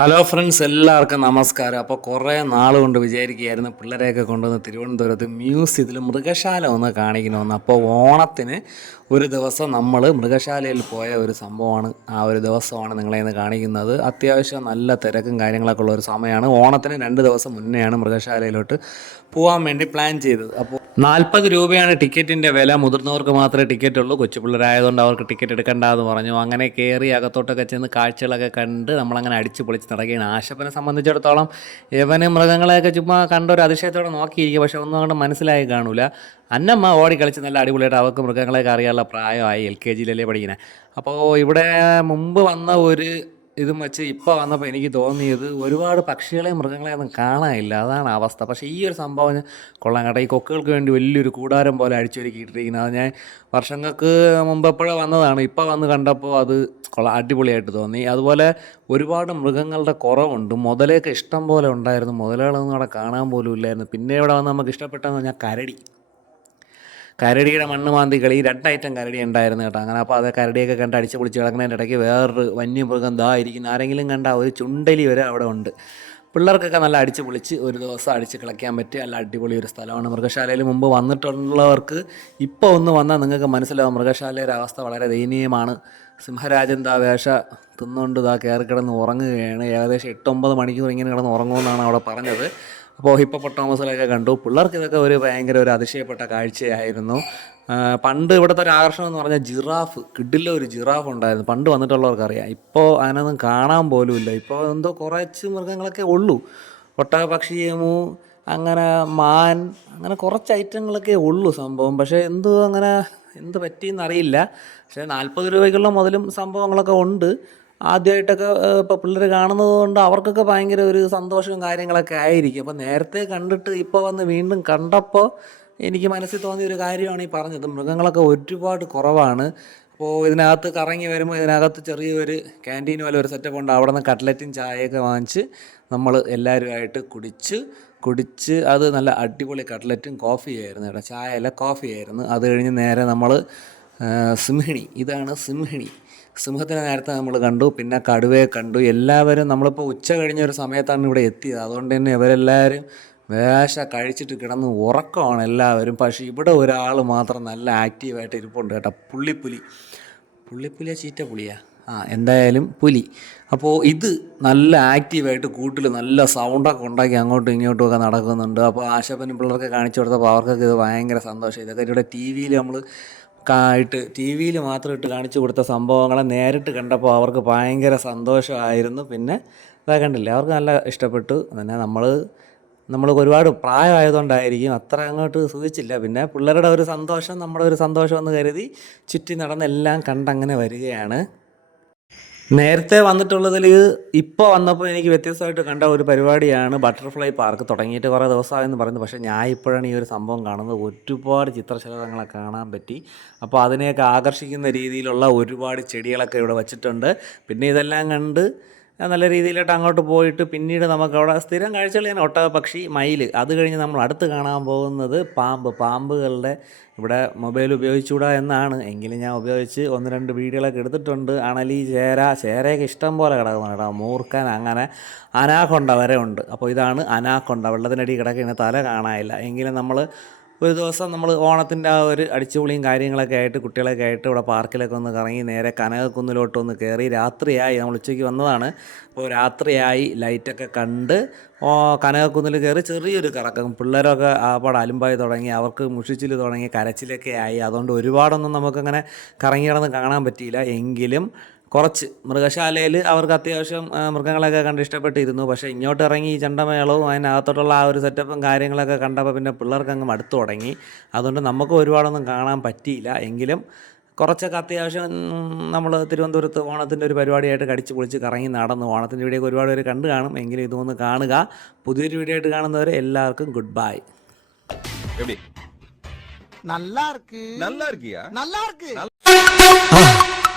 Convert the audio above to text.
Hello friends എല്ലാവർക്കും നമസ്കാരം. അപ്പോൾ കുറേ നാൾ കൊണ്ട് വിചാരിക്കുകയായിരുന്നു പിള്ളേരെയൊക്കെ കൊണ്ടുവന്ന് തിരുവനന്തപുരത്ത് മ്യൂസിയത്തിൽ മൃഗശാല ഒന്ന് കാണിക്കണമെന്ന്. അപ്പോൾ ഓണത്തിന് ഒരു ദിവസം നമ്മൾ മൃഗശാലയിൽ പോയ ഒരു സംഭവമാണ്. ആ ഒരു ദിവസമാണ് നിങ്ങളെ ഇന്ന് കാണിക്കുന്നത്. അത്യാവശ്യം നല്ല തിരക്കും കാര്യങ്ങളൊക്കെ ഉള്ള ഒരു സമയമാണ്. ഓണത്തിന് രണ്ട് ദിവസം മുന്നെയാണ് മൃഗശാലയിലോട്ട് പോകാൻ വേണ്ടി പ്ലാൻ ചെയ്തത്. അപ്പോൾ നാൽപ്പത് രൂപയാണ് ടിക്കറ്റിന്റെ വില. മുതിർന്നവർക്ക് മാത്രമേ ടിക്കറ്റ് ഉള്ളൂ. കൊച്ചു പിള്ളേരായതുകൊണ്ട് അവർക്ക് ടിക്കറ്റ് എടുക്കണ്ട എന്ന് പറഞ്ഞു. അങ്ങനെ കയറി അകത്തോട്ടൊക്കെ ചെന്ന് കാഴ്ചകളൊക്കെ കണ്ട് നമ്മളങ്ങനെ അടിച്ച് പൊളിച്ച് നടക്കുകയാണ്. ആശപ്പനെ സംബന്ധിച്ചിടത്തോളം ഇവന് മൃഗങ്ങളെയൊക്കെ ചുമ്മാ കണ്ട ഒരു അതിശയത്തോടെ നോക്കിയിരിക്കുക. പക്ഷെ ഒന്നും അങ്ങോട്ട് മനസ്സിലായി കാണൂല. അന്നമ്മ ഓടി കളിച്ച് നല്ല അടിപൊളിയായിട്ട് അവർക്ക് മൃഗങ്ങളെയൊക്കെ അറിയാനുള്ള പ്രായമായി എൽ കെ ജിയിലല്ലേ പഠിക്കുന്നത് അപ്പോൾ ഇവിടെ മുമ്പ് വന്ന ഒരു ഇതും വെച്ച് ഇപ്പോൾ വന്നപ്പോൾ എനിക്ക് തോന്നിയത് ഒരുപാട് പക്ഷികളെയും മൃഗങ്ങളെയും ഒന്നും കാണാനില്ല. അതാണ് അവസ്ഥ. പക്ഷേ ഈ ഒരു സംഭവം കൊള്ളാം കേട്ടോ. ഈ കൊക്കുകൾക്ക് വേണ്ടി വലിയൊരു കൂടാരം പോലെ അടിച്ചൊരുക്കിയിട്ടിരിക്കുന്നത് അത് ഞാൻ വർഷങ്ങൾക്ക് മുമ്പ് എപ്പോഴോ വന്നതാണ്. ഇപ്പോൾ വന്ന് കണ്ടപ്പോൾ അത് കൊള്ളാം അടിപൊളിയായിട്ട് തോന്നി. അതുപോലെ ഒരുപാട് മൃഗങ്ങളുടെ കുറവുണ്ട്. മുതലേക്ക് ഇഷ്ടം പോലെ ഉണ്ടായിരുന്നു. മുതലുകളൊന്നും അവിടെ കാണാൻ പോലും ഇല്ലായിരുന്നു. പിന്നെ ഇവിടെ വന്ന് നമുക്ക് ഇഷ്ടപ്പെട്ടതെന്ന് പറഞ്ഞാൽ കരടി. കരടിയുടെ മണ്ണ് മാന്തി കളി രണ്ട് ഐറ്റം കരടി ഉണ്ടായിരുന്നു കേട്ടോ. അങ്ങനെ അപ്പോൾ അത് കരടിയൊക്കെ കണ്ട് അടിച്ച് പൊളിച്ച് കിടക്കുന്നതിന്റെ ഇടയ്ക്ക് വേറൊരു വന്യമൃഗം ദാ ഇരിക്കുന്നു. ആരെങ്കിലും കണ്ട ഒരു ചുണ്ടലി വരെ അവിടെ ഉണ്ട്. പിള്ളേർക്കൊക്കെ നല്ല അടിച്ച് പൊളിച്ച് ഒരു ദിവസം അടിച്ച് കളിക്കാൻ പറ്റിയ നല്ല അടിപൊളി ഒരു സ്ഥലമാണ് മൃഗശാലയിൽ. മുമ്പ് വന്നിട്ടുള്ളവർക്ക് ഇപ്പോൾ ഒന്ന് വന്നാൽ നിങ്ങൾക്ക് മനസ്സിലാവും. മൃഗശാലയുടെ അവസ്ഥ വളരെ ദയനീയമാണ്. സിംഹരാജൻ ദാ വേഷ തിന്നുകൊണ്ട് ദാ കയറി കിടന്ന് ഉറങ്ങുകയാണ്. ഏകദേശം എട്ടൊമ്പത് മണിക്കൂർ ഇങ്ങനെ കിടന്ന് ഉറങ്ങുമെന്നാണ് അവിടെ പറഞ്ഞത്. അപ്പോൾ ഹിപ്പോപ്പൊട്ടോമസിലൊക്കെ കണ്ടു. പിള്ളേർക്ക് ഇതൊക്കെ ഒരു ഭയങ്കര ഒരു അതിശയപ്പെട്ട കാഴ്ചയായിരുന്നു. പണ്ട് ഇവിടുത്തെ ഒരു ആകർഷണം എന്ന് പറഞ്ഞാൽ ജിറാഫ് കിഡിലെ ഒരു ജിറാഫ് ഉണ്ടായിരുന്നു. പണ്ട് വന്നിട്ടുള്ളവർക്ക് അറിയാം ഇപ്പോൾ അതിനൊന്നും കാണാൻ പോലും ഇല്ല ഇപ്പോൾ എന്തോ കുറച്ച് മൃഗങ്ങളൊക്കെ ഉള്ളൂ. ഒട്ടക പക്ഷി എമു അങ്ങനെ മാൻ അങ്ങനെ കുറച്ച് ഐറ്റങ്ങളൊക്കെ ഉള്ളൂ സംഭവം. പക്ഷേ എന്തോ അങ്ങനെ എന്ത് പറ്റിയെന്നറിയില്ല. പക്ഷേ നാൽപ്പത് രൂപയ്ക്കുള്ള മുതലും സംഭവങ്ങളൊക്കെ ഉണ്ട്. ആദ്യമായിട്ടൊക്കെ ഇപ്പോൾ പിള്ളേർ കാണുന്നത് കൊണ്ട് അവർക്കൊക്കെ ഭയങ്കര ഒരു സന്തോഷവും കാര്യങ്ങളൊക്കെ ആയിരിക്കും. അപ്പോൾ നേരത്തെ കണ്ടിട്ട് ഇപ്പോൾ വന്ന് വീണ്ടും കണ്ടപ്പോൾ എനിക്ക് മനസ്സിൽ തോന്നിയ ഒരു കാര്യമാണ് ഈ പറഞ്ഞത്. മൃഗങ്ങളൊക്കെ ഒരുപാട് കുറവാണ്. അപ്പോൾ ഇതിനകത്ത് കറങ്ങി വരുമ്പോൾ ഇതിനകത്ത് ചെറിയൊരു ക്യാന്റീൻ പോലെ ഒരു സെറ്റപ്പ് ഉണ്ട്. അവിടെ നിന്ന് കട്ട്ലറ്റും ചായയൊക്കെ വാങ്ങിച്ച് നമ്മൾ എല്ലാവരുമായിട്ട് കുടിച്ച് കുടിച്ച് അത് നല്ല അടിപൊളി കട്ട്ലറ്റും കോഫിയായിരുന്നു കേട്ടോ. ചായ അല്ല കോഫിയായിരുന്നു അത് കഴിഞ്ഞ് നേരെ നമ്മൾ സിംഹിണി. ഇതാണ് സിംഹിണി. സിംഹത്തിനെ നേരത്തെ നമ്മൾ കണ്ടു പിന്നെ കടുവയെ കണ്ടു. എല്ലാവരും നമ്മളിപ്പോൾ ഉച്ച കഴിഞ്ഞ ഒരു സമയത്താണ് ഇവിടെ എത്തിയത്. അതുകൊണ്ട് തന്നെ ഇവരെല്ലാവരും വേഷ കഴിച്ചിട്ട് കിടന്ന് ഉറക്കമാണ് എല്ലാവരും. പക്ഷേ ഇവിടെ ഒരാൾ മാത്രം നല്ല ആക്റ്റീവായിട്ട് ഇരിപ്പുണ്ട് കേട്ടോ. പുള്ളിപ്പുലി. പുള്ളിപ്പുലിയാ ചീറ്റ പുലിയാ ആ എന്തായാലും പുലി. അപ്പോൾ ഇത് നല്ല ആക്റ്റീവായിട്ട് കൂട്ടിൽ നല്ല സൗണ്ടൊക്കെ ഉണ്ടാക്കി അങ്ങോട്ടും ഇങ്ങോട്ടും ഒക്കെ നടക്കുന്നുണ്ട്. അപ്പോൾ ആശപ്പനും പിള്ളേർക്ക് കാണിച്ചു കൊടുത്തപ്പോൾ അവർക്കൊക്കെ ഇത് ഭയങ്കര സന്തോഷം. ഇതൊക്കെ ഇവിടെ ടി വിയിൽ നമ്മൾ ആയിട്ട് ടി വിയിൽ മാത്രം ഇട്ട് കാണിച്ചു കൊടുത്ത സംഭവങ്ങളെ നേരിട്ട് കണ്ടപ്പോൾ അവർക്ക് ഭയങ്കര സന്തോഷമായിരുന്നു. പിന്നെ ഇതാ കണ്ടില്ലേ അവർക്ക് നല്ല ഇഷ്ടപ്പെട്ടു. പിന്നെ നമ്മൾ നമ്മൾ ഒരുപാട് പ്രായമായതുകൊണ്ടായിരിക്കും അത്ര അങ്ങോട്ട് സുഖിച്ചില്ല പിന്നെ പിള്ളേരുടെ ഒരു സന്തോഷം നമ്മുടെ ഒരു സന്തോഷം എന്ന് കരുതി ചുറ്റി നടന്നെല്ലാം കണ്ടങ്ങനെ വരികയാണ്. നേരത്തെ വന്നിട്ടുള്ളതിൽ ഇപ്പോൾ വന്നപ്പോൾ എനിക്ക് വ്യത്യസ്തമായിട്ട് കണ്ട ഒരു പരിപാടിയാണ് ബട്ടർഫ്ലൈ പാർക്ക് തുടങ്ങിയിട്ട് കുറേ ദിവസമായെന്ന് പറയുന്നത് പക്ഷേ ഞാൻ ഇപ്പോഴാണ് ഈ ഒരു സംഭവം കാണുന്നത്. ഒരുപാട് ചിത്രശലഭങ്ങളെ കാണാൻ പറ്റി. അപ്പോൾ അതിനെയൊക്കെ ആകർഷിക്കുന്ന രീതിയിലുള്ള ഒരുപാട് ചെടികളൊക്കെ ഇവിടെ വച്ചിട്ടുണ്ട്. പിന്നെ ഇതെല്ലാം കണ്ട് നല്ല രീതിയിലായിട്ട് അങ്ങോട്ട് പോയിട്ട് പിന്നീട് നമുക്ക് അവിടെ സ്ഥിരം കാഴ്ചകൾ ഞാൻ ഒട്ടക പക്ഷി മയിൽ. അത് കഴിഞ്ഞ് നമ്മൾ അടുത്ത് കാണാൻ പോകുന്നത് പാമ്പ്. പാമ്പുകളുടെ ഇവിടെ മൊബൈൽ ഉപയോഗിച്ചുകൂടാ എന്നാണ്. എങ്കിലും ഞാൻ ഉപയോഗിച്ച് ഒന്ന് രണ്ട് വീഡിയോകളൊക്കെ എടുത്തിട്ടുണ്ട്. അണലി ചേര ചേരയൊക്കെ ഇഷ്ടം പോലെ കിടക്കുന്നു കേട്ടോ. മൂർക്കൻ അങ്ങനെ അനാക്കൊണ്ട വരെ ഉണ്ട്. അപ്പോൾ ഇതാണ് അനാക്കൊണ്ട വെള്ളത്തിനടി കിടക്കുന്ന തല കാണാനില്ല. എങ്കിലും നമ്മൾ ഒരു ദിവസം നമ്മൾ ഓണത്തിന്റെ ആ ഒരു അടിച്ചുപൊളിയും കാര്യങ്ങളൊക്കെ ആയിട്ട് കുട്ടികളൊക്കെ ആയിട്ട് ഇവിടെ പാർക്കിലൊക്കെ ഒന്ന് കറങ്ങി നേരെ കനകക്കുന്നിലോട്ട് ഒന്ന് കയറി രാത്രിയായി. നമ്മൾ ഉച്ചയ്ക്ക് വന്നതാണ്. അപ്പോൾ രാത്രിയായി ലൈറ്റൊക്കെ കണ്ട് കനകക്കുന്നിൽ കയറി ചെറിയൊരു കറക്കം. പിള്ളേരൊക്കെ ആ പാടെ അലുമ്പായി തുടങ്ങി അവർക്ക് മുഷിച്ചിൽ തുടങ്ങി കരച്ചിലൊക്കെ ആയി. അതുകൊണ്ട് ഒരുപാടൊന്നും നമുക്കങ്ങനെ കറങ്ങി കിടന്ന് കാണാൻ പറ്റിയില്ല. എങ്കിലും കുറച്ച് മൃഗശാലയിൽ അവർക്ക് അത്യാവശ്യം ആ, മൃഗങ്ങളെയൊക്കെ കണ്ട് ഇഷ്ടപ്പെട്ടിരുന്നു പക്ഷേ ഇങ്ങോട്ട് ഇറങ്ങി ഈ ചെണ്ടമേളവും അതിനകത്തോട്ടുള്ള ആ ഒരു സെറ്റപ്പും കാര്യങ്ങളൊക്കെ കണ്ടപ്പോൾ പിന്നെ പിള്ളേർക്ക് അങ്ങ് മടുത്തു തുടങ്ങി അതുകൊണ്ട് നമുക്ക് ഒരുപാടൊന്നും കാണാൻ പറ്റിയില്ല എങ്കിലും കുറച്ചൊക്കെ അത്യാവശ്യം നമ്മൾ തിരുവനന്തപുരത്ത് ഓണത്തിൻ്റെ ഒരു പരിപാടിയായിട്ട് കടിച്ച് പൊളിച്ച് കറങ്ങി നടന്നു ഓണത്തിൻ്റെ വീഡിയോ ഒക്കെ ഒരുപാട് പേര് കണ്ടു കാണും എങ്കിലും ഇതൊന്ന് കാണുക പുതിയൊരു വീഡിയോ ആയിട്ട് കാണുന്നവരെ എല്ലാവർക്കും ഗുഡ് ബൈ எப்படி நல்லா இருக்கு நல்லா இருக்கியா நல்லா இருக்கு